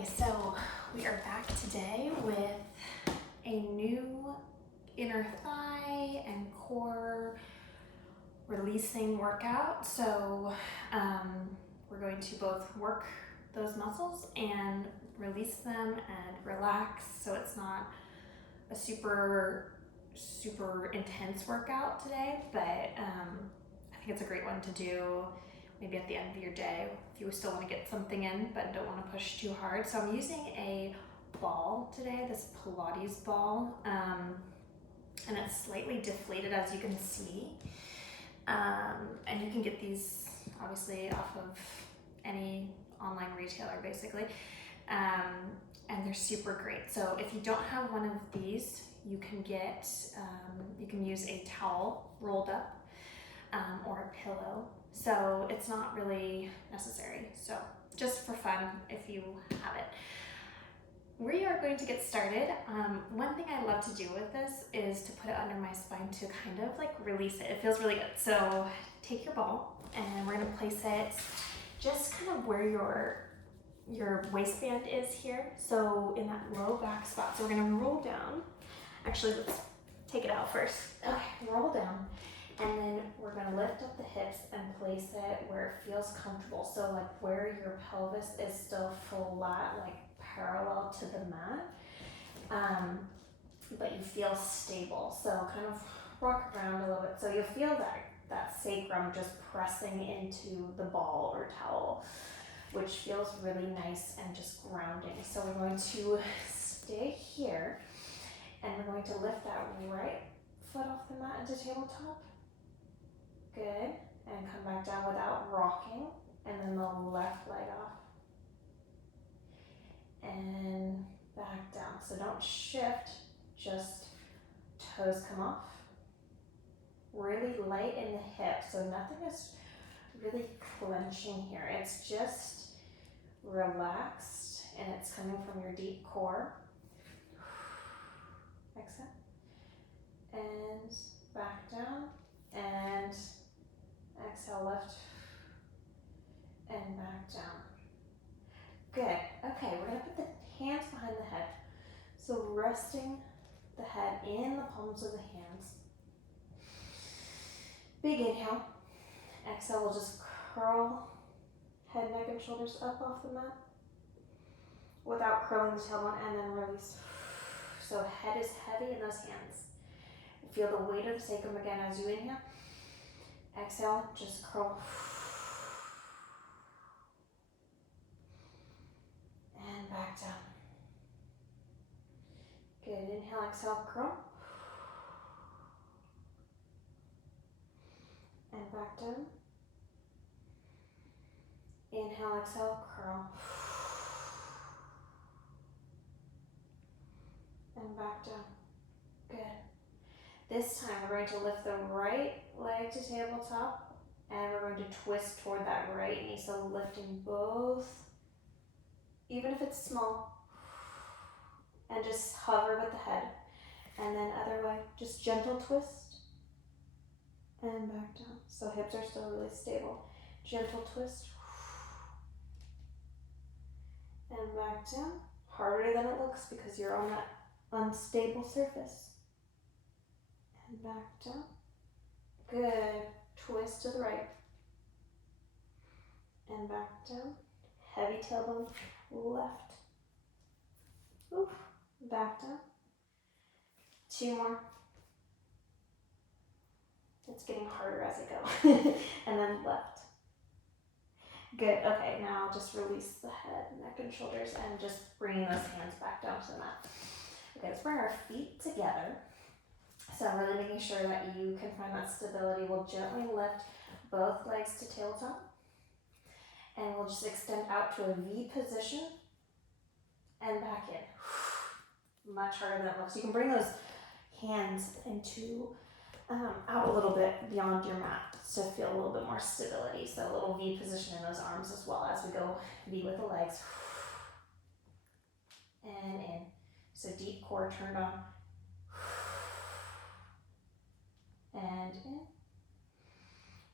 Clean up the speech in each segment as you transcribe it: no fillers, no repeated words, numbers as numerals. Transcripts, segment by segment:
Okay, so we are back today with a new inner thigh and core releasing workout. So we're going to both work those muscles and release them and relax, so it's not a super intense workout today, but I think it's a great one to do maybe at the end of your day if you still want to get something in but don't want to push too hard. So I'm using a ball today, this Pilates ball, and it's slightly deflated, as you can see, and you can get these obviously off of any online retailer basically, and they're super great. So if you don't have one of these, you can get you can use a towel rolled up or a pillow. So it's not really necessary. So just for fun, if you have it. We are going to get started. One thing I love to do with this is to put it under my spine to kind of like release it. It feels really good. So take your ball and we're gonna place it just kind of where your waistband is here. So in that low back spot. So we're gonna roll down. Actually, let's take it out first. Okay, roll down. And then we're gonna lift up the hips and place it where it feels comfortable. So like where your pelvis is still flat, like parallel to the mat, but you feel stable. So kind of rock around a little bit. So you'll feel that sacrum just pressing into the ball or towel, which feels really nice and just grounding. So we're going to stay here and we're going to lift that right foot off the mat into tabletop. Good, and come back down without rocking, and then the left leg off, and back down. So don't shift, just toes come off. Really light in the hip, so nothing is really clenching here. It's just relaxed, and it's coming from your deep core. Exhale, and back down, and exhale, lift, and back down. Good. Okay, we're going to put the hands behind the head. So resting the head in the palms of the hands. Big inhale. Exhale, we'll just curl head, neck, and shoulders up off the mat without curling the tailbone, and then release. So head is heavy in those hands. Feel the weight of the sacrum again as you inhale. Exhale, just curl. And back down. Good, inhale, exhale, curl. And back down. Inhale, exhale, curl. And back down. Good. This time we're going to lift the right leg to tabletop and we're going to twist toward that right knee. So lifting both, even if it's small, and just hover with the head. And then other way, just gentle twist and back down. So hips are still really stable. Gentle twist and back down. Harder than it looks because you're on that unstable surface. And back down. Good. Twist to the right. And back down. Heavy tailbone left. Oof. Back down. 2 more. It's getting harder as I go. And then left. Good. Okay, now just release the head, neck, and shoulders and just bring those hands back down to the mat. Okay, let's bring our feet together. So I'm really making sure that you can find that stability. We'll gently lift both legs to tabletop. And we'll just extend out to a V position and back in. Much harder than it looks. You can bring those hands into out a little bit beyond your mat to feel a little bit more stability. So a little V position in those arms as well as we go V with the legs. And in. So deep core turned on. And in.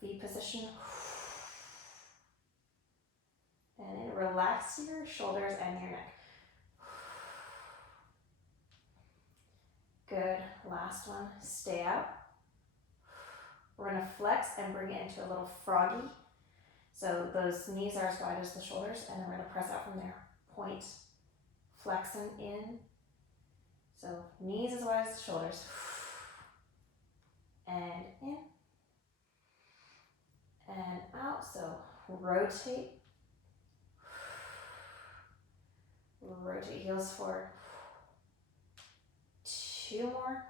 V position. And in. Relax relax your shoulders and your neck. Good, last one, stay out. We're gonna flex and bring it into a little froggy. So those knees are as wide as the shoulders, and then we're gonna press out from there. Point, flexing in. So knees as wide as the shoulders. And in. And out, so rotate. Rotate heels forward. 2 more.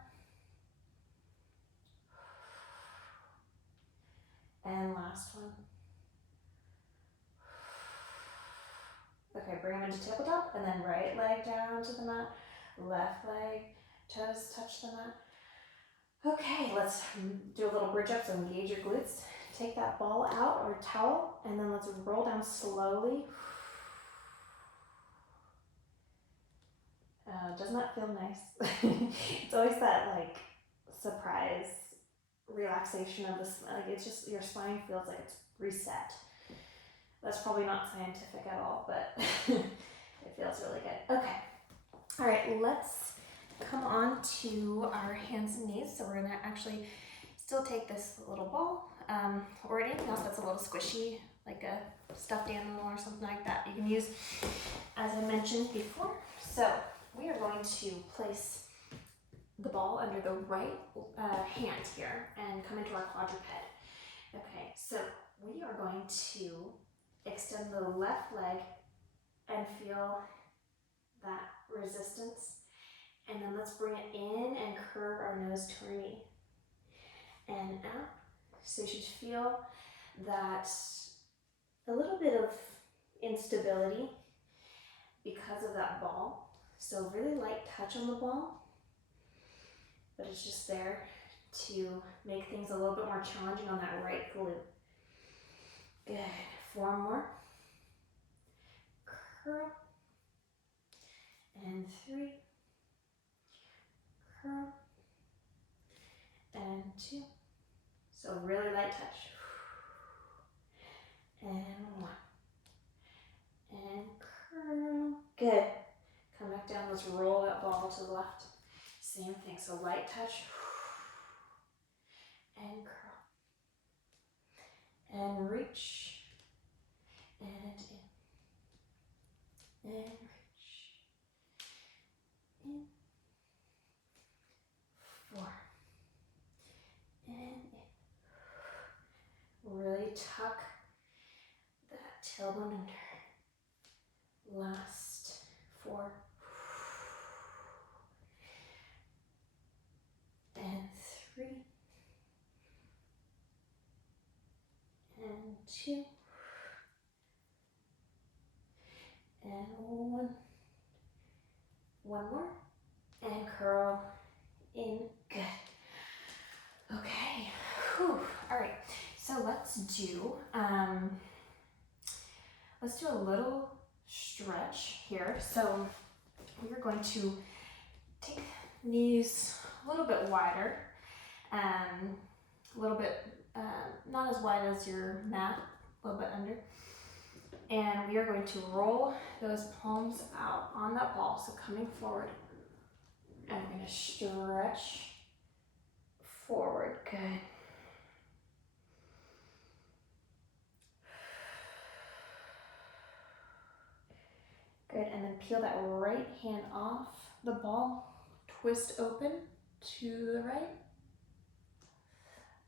And last one. Okay, bring them into tabletop, and then right leg down to the mat, left leg, toes touch the mat. Okay, let's do a little bridge up, so engage your glutes. Take that ball out or towel, and then let's roll down slowly. Doesn't that feel nice? It's always that like surprise relaxation of the like it's just your spine feels like it's reset. That's probably not scientific at all, but it feels really good. Okay. All right, let's come on to our hands and knees. So we're gonna actually still take this little ball or anything else that's a little squishy, like a stuffed animal or something like that you can use, as I mentioned before. So we are going to place the ball under the right hand here and come into our quadruped. Okay, so we are going to extend the left leg and feel that resistance. And then let's bring it in and curve our nose to our knee. And out. So you should feel that a little bit of instability because of that ball. So really light touch on the ball, but it's just there to make things a little bit more challenging on that right glute. Good. 4 more. Curl. And 3. Curl. And 2. So really light touch. And 1. And curl. Good. Come back down. Let's roll that ball to the left. Same thing. So light touch. And curl. And reach. And in. And reach. In. 4. And in. Really tuck that tailbone under. Last 4. And 3. And 2. And 1. 1 more. And curl in. Good. Okay. Whew. All right. So let's do a little stretch here. So we're going to take knees a little bit wider, a little bit not as wide as your mat, a little bit under. And we are going to roll those palms out on that ball. So coming forward, and we're going to stretch forward. Good. Good, and then peel that right hand off the ball, twist open to the right.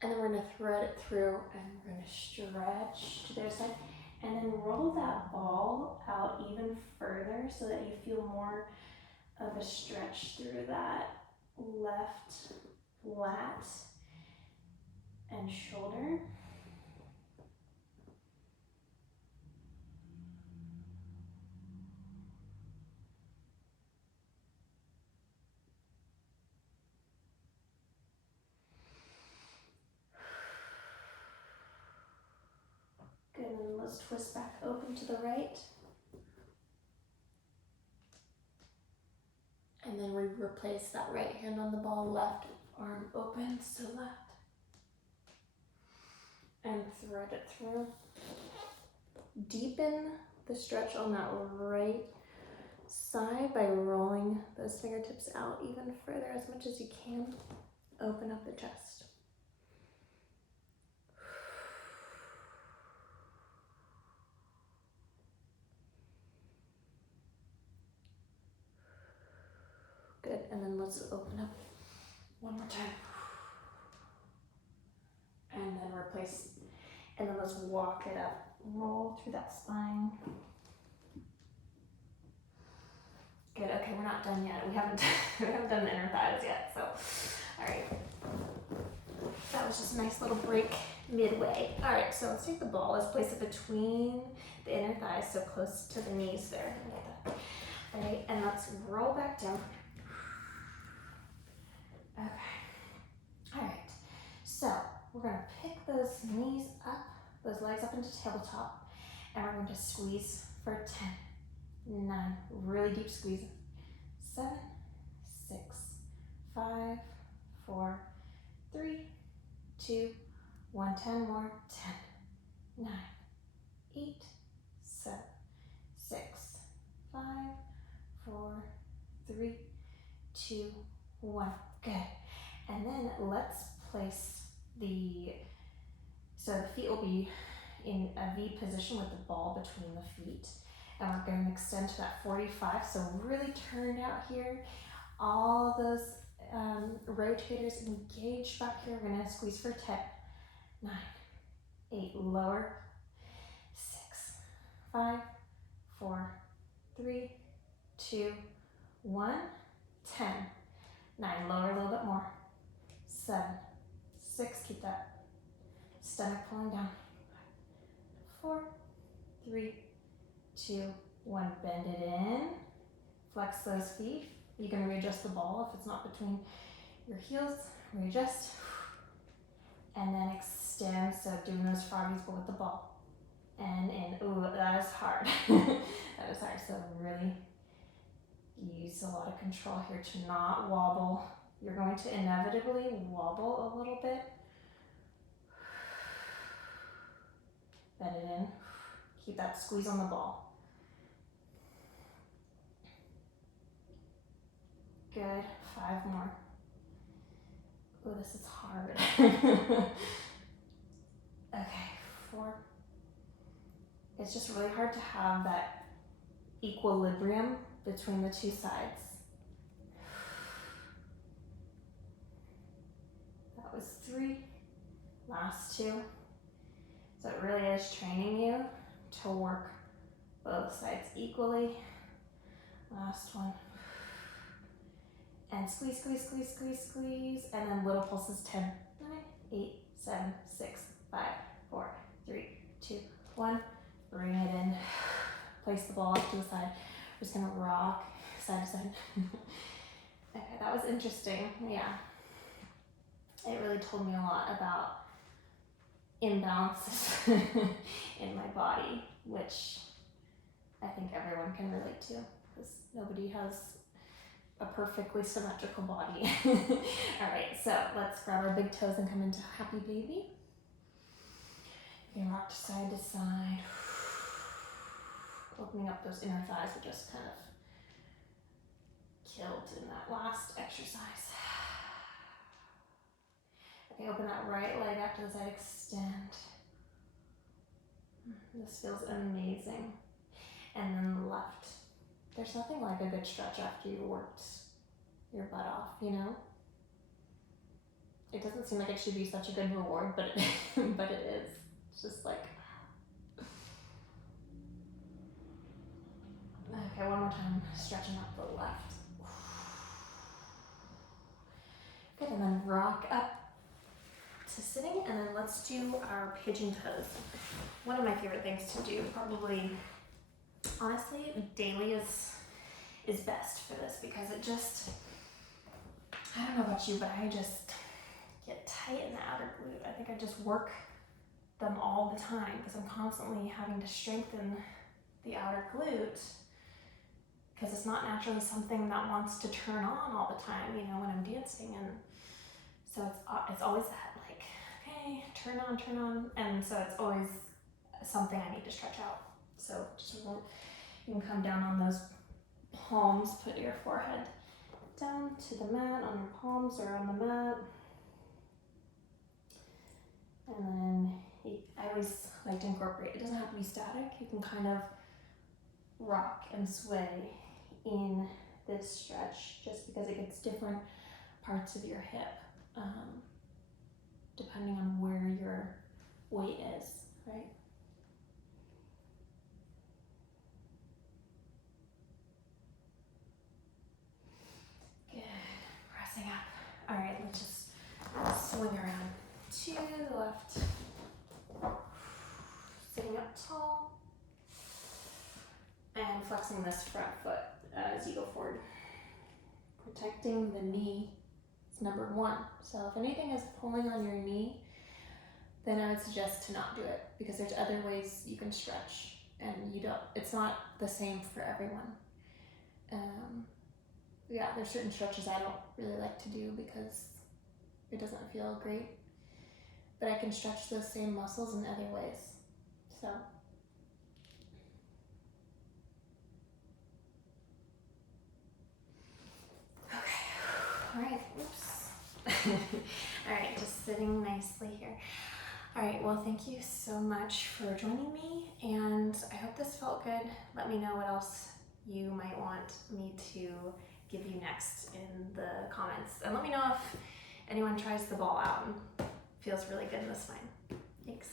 And then we're gonna thread it through and we're gonna stretch to the other side. And then roll that ball out even further so that you feel more of a stretch through that left lat and shoulder. Good, and then let's twist back open to the right. And then we replace that right hand on the ball, left arm open, so left. And thread it through. Deepen the stretch on that right side by rolling those fingertips out even further as much as you can. Open up the chest. Good, and then let's open up one more time. And then replace, and then let's walk it up. Roll through that spine. Good, okay, we're not done yet. We haven't done the inner thighs yet, so, all right. That was just a nice little break midway. All right, so let's take the ball, let's place it between the inner thighs, so close to the knees there. Like that. All right, and let's roll back down. Okay, all right, so we're gonna pick those knees up, those legs up into tabletop, and we're going to squeeze for 10, 9, really deep squeeze. 7, 6, 5, 4, 3, 2, 1, 10 more. 10, 9, 8, 7, 6, 5, 4, 3, 2, 1. Good. And then let's place so the feet will be in a V position with the ball between the feet. And we're going to extend to that 45. So really turn out here. All those rotators engaged back here. We're going to squeeze for 10, 9, 8, lower, 6, 5, 4, 3, 2, 1, 10, 9, lower a little bit more, 7, 6, keep that stomach pulling down, 4, 3, 2, 1, bend it in, flex those feet. You can readjust the ball if it's not between your heels, readjust, and then extend, so doing those froggies but with the ball, and in. Ooh, that is hard. That is hard, so really use a lot of control here to not wobble. You're going to inevitably wobble a little bit. Bend it in, keep that squeeze on the ball. Good, 5 more. Oh, this is hard. Okay, 4. It's just really hard to have that equilibrium between the two sides. That was 3, last 2. So it really is training you to work both sides equally. Last one. And squeeze, squeeze, squeeze, squeeze, squeeze. And then little pulses, 10, 9, 8, 7, 6, 5, 4, 3, 2, 1. Bring it in. Place the ball off to the side. We're just gonna rock side to side. Okay, that was interesting. Yeah. It really told me a lot about imbalances in my body, which I think everyone can relate to, because nobody has a perfectly symmetrical body. All right, so let's grab our big toes and come into happy baby. You can rock side to side, opening up those inner thighs we just kind of killed in that last exercise. Okay, open that right leg out to the side, extend. This feels amazing. And then the left. There's nothing like a good stretch after you worked your butt off, you know? It doesn't seem like it should be such a good reward, but it, but it is. It's just like, okay, one more time, stretching up the left. Good, and then rock up to sitting, and then let's do our pigeon toes. One of my favorite things to do, probably, honestly, daily is best for this, because it just, I don't know about you, but I just get tight in the outer glute. I think I just work them all the time, because I'm constantly having to strengthen the outer glute, because it's not naturally something that wants to turn on all the time, you know, when I'm dancing. And so it's always that, like, okay, turn on, and so it's always something I need to stretch out. So just you can come down on those palms, put your forehead down to the mat on your palms or on the mat. And then I always like to incorporate, it doesn't have to be static, you can kind of rock and sway in this stretch just because it gets different parts of your hip depending on where your weight is, right? Good, pressing up. All right, let's just swing around to the left. Sitting up tall and flexing this front foot as you go forward. Protecting the knee is number one. So if anything is pulling on your knee, then I would suggest to not do it because there's other ways you can stretch and it's not the same for everyone. Yeah, there's certain stretches I don't really like to do because it doesn't feel great, but I can stretch those same muscles in other ways. So, okay, all right, oops. All right, just sitting nicely here. All right, well, thank you so much for joining me, and I hope this felt good. Let me know what else you might want me to give you next in the comments, and let me know if anyone tries the ball out and feels really good this time. Thanks.